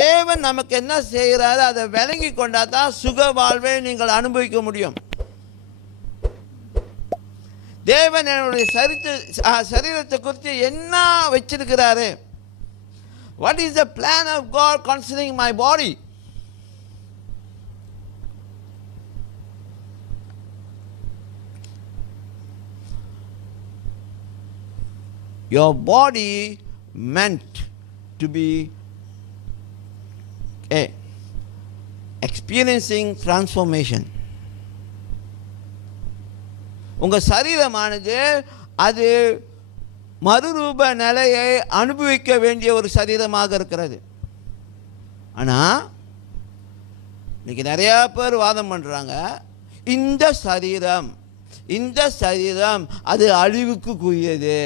தேவன் நமக்கு என்ன செய்கிறாரோ அதை விளங்கி கொண்டா தான் சுக வாழ்வை நீங்கள் அனுபவிக்க முடியும். தேவன் என்னுடைய சரித்த சரீரத்தை குறித்து என்ன வச்சிருக்கிறாரு? What is the plan of God considering my body your body meant to be a experiencing transformation. உங்கள் சரீரமானது அது மறுரூப நிலையை அனுபவிக்க வேண்டிய ஒரு சரீரமாக இருக்கிறது. ஆனால் இன்றைக்கி நிறையா பேர் வாதம் பண்ணுறாங்க இந்த சரீரம் இந்த சரீரம் அது அழிவுக்குரியது